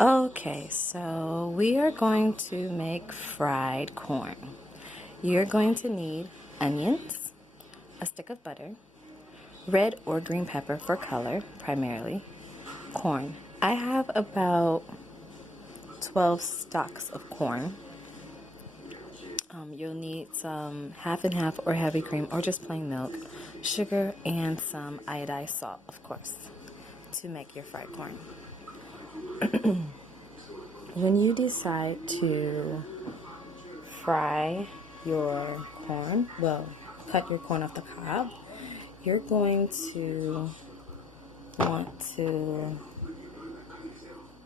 Okay, so we are going to make fried corn. You're going to need onions, a stick of butter, red or green pepper for color, primarily, corn. I have about 12 stalks of corn. You'll need some half and half or heavy cream or just plain milk, sugar, and some iodized salt, of course, to make your fried corn. When you decide to fry your corn, well, cut your corn off the cob, you're going to want to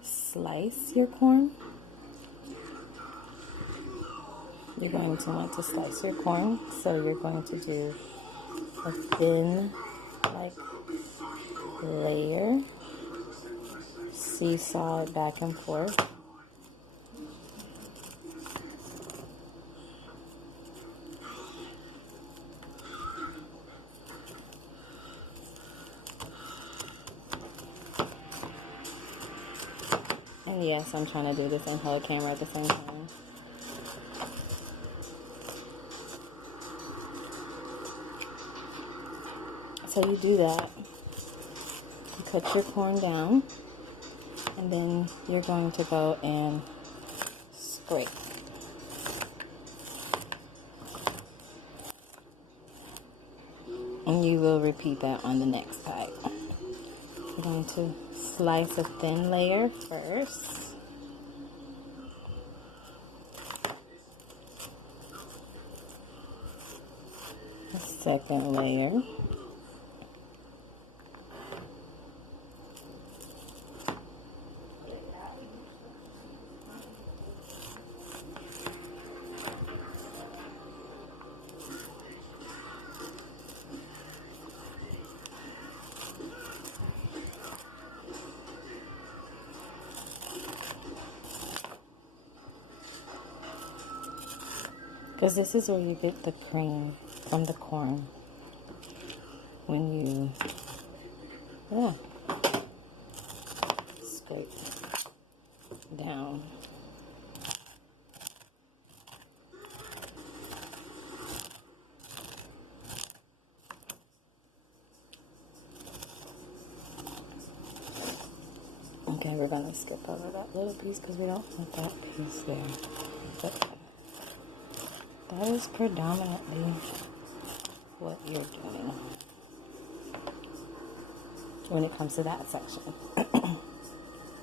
slice your corn. You're going to want to slice your corn, so you're going to do a thin, like, layer, seesaw it back and forth. And yes, I'm trying to do this and hold the camera at the same time. So you do that. You cut your corn down, and then you're going to go and scrape. And you will repeat that on the next side. You're going to slice a thin layer first. A second layer. Because this is where you get the cream from the corn. When you scrape down. Okay, we're going to skip over that little piece because we don't want that piece there. But that is predominantly what you're doing when it comes to that section.